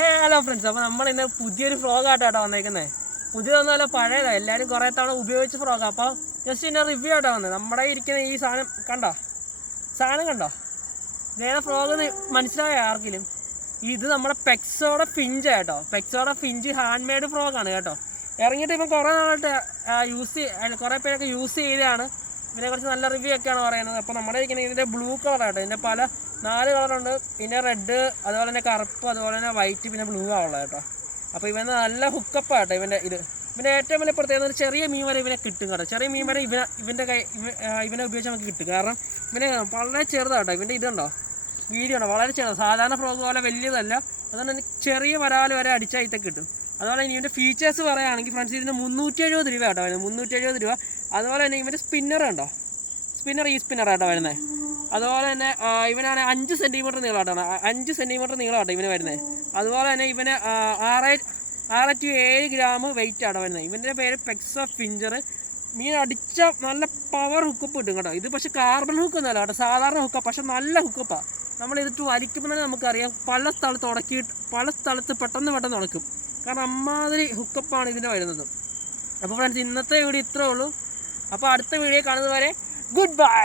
Hello friends, അപ്പോൾ നമ്മളിന്ന് പുതിയൊരു ഫ്രോഗായിട്ടാണ് വന്നേക്കുന്നത്. പുതിയതൊന്നുമല്ല, പഴയതാണ്. എല്ലാവരും കുറേ തവണ ഉപയോഗിച്ച ഫ്രോഗാണ്. അപ്പോൾ ജസ്റ്റ് ഇതിൻ്റെ റിവ്യൂ ആയിട്ടാണ് വന്നത്. നമ്മുടെ ഇരിക്കുന്ന ഈ സാധനം കണ്ടോ നേരെ ഫ്രോഗ് മനസ്സിലായ ആർക്കെങ്കിലും? ഇത് നമ്മുടെ പെക്സോടെ ഫിഞ്ച് കേട്ടോ. പെക്സോടെ ഫിഞ്ച് ഹാൻഡ് മെയ്ഡ് ഫ്രോഗാണ് കേട്ടോ. ഇറങ്ങിയിട്ട് ഇപ്പം കുറേ നാളായിട്ട് കുറേ പേരൊക്കെ യൂസ് ചെയ്തതാണ്. ഇതിനെക്കുറിച്ച് നല്ല റിവ്യൂ ഒക്കെയാണ് പറയുന്നത്. അപ്പോൾ നമ്മുടെ ഇരിക്കുന്ന ഇതിൻ്റെ ബ്ലൂ കളറാട്ടോ. ഇതിൻ്റെ പല 4 കളറുണ്ട്. പിന്നെ റെഡ്, അതുപോലെ തന്നെ കറുപ്പ്, അതുപോലെ തന്നെ വൈറ്റ്, പിന്നെ ബ്ലൂ ആവുള്ളത് കേട്ടോ. അപ്പോൾ ഇവന് നല്ല ഹുക്കപ്പാട്ടോ ഇവൻ്റെ ഇവൻ്റെ ഏറ്റവും വലിയ പ്രത്യേകത ഒരു ചെറിയ മീൻ വരെ ഇവനെ കിട്ടും കേട്ടോ. ചെറിയ മീൻ വരെ ഇവനെ ഉപയോഗിച്ച് നമുക്ക് കിട്ടും. കാരണം ഇവനെ വളരെ ചെറുതാട്ടോ. ഇവൻ്റെ ഇതുണ്ടോ, വീഡിയോ ഉണ്ടോ, വളരെ ചെറുതാണ്. സാധാരണ ഫ്രോഗ് പോലെ വലിയതല്ല. അതുകൊണ്ട് തന്നെ ചെറിയ വരാൽ വരെ അടിച്ചാൽ ഇതൊക്കെ കിട്ടും. അതുപോലെ തന്നെ ഇവൻ്റെ ഫീച്ചേഴ്സ് പറയുകയാണെങ്കിൽ ഫ്രണ്ട്സ്, ഇതിന് 370 രൂപ കേട്ടോ വരുന്നത്. 370 രൂപ. അതുപോലെ തന്നെ ഇവൻ്റെ സ്പിന്നർ ഉണ്ടോ, ഈ സ്പിന്നർ ആട്ടോ വരുന്നത്. അതുപോലെ തന്നെ ഇവനാണ് 5 സെൻറ്റിമീറ്റർ നീളമായിട്ടാണ്. 5 സെൻറ്റിമീറ്റർ നീളമാട്ടോ ഇവന് വരുന്നത്. അതുപോലെ തന്നെ ഇവന് 6 to 7 ഗ്രാം വെയിറ്റ് ആട്ടോ വരുന്നത്. ഇവൻ്റെ പേര് പെക്സോ ഫിഞ്ചർ. മീൻ അടിച്ച നല്ല പവർ ഹുക്കപ്പ് കിട്ടും കേട്ടോ. ഇത് പക്ഷേ കാർബൺ ഹുക്കൊന്നുമല്ല കേട്ടോ, സാധാരണ ഹുക്കപ്പ്. പക്ഷെ നല്ല ഹുക്കപ്പാണ്. നമ്മളിതിട്ട് വലിക്കുമ്പോൾ തന്നെ നമുക്കറിയാം പല സ്ഥലത്ത് പെട്ടെന്ന് ഉടക്കും. കാരണം അമ്മാതിരി ഹുക്കപ്പാണ് ഇതിൻ്റെ വരുന്നത്. അപ്പോൾ ഫ്രണ്ട്സ്, ഇന്നത്തെ വീഡിയോ ഇത്രേ ഉള്ളൂ. അപ്പോൾ അടുത്ത വീഡിയോ കാണുന്നത് വരെ ഗുഡ് ബൈ.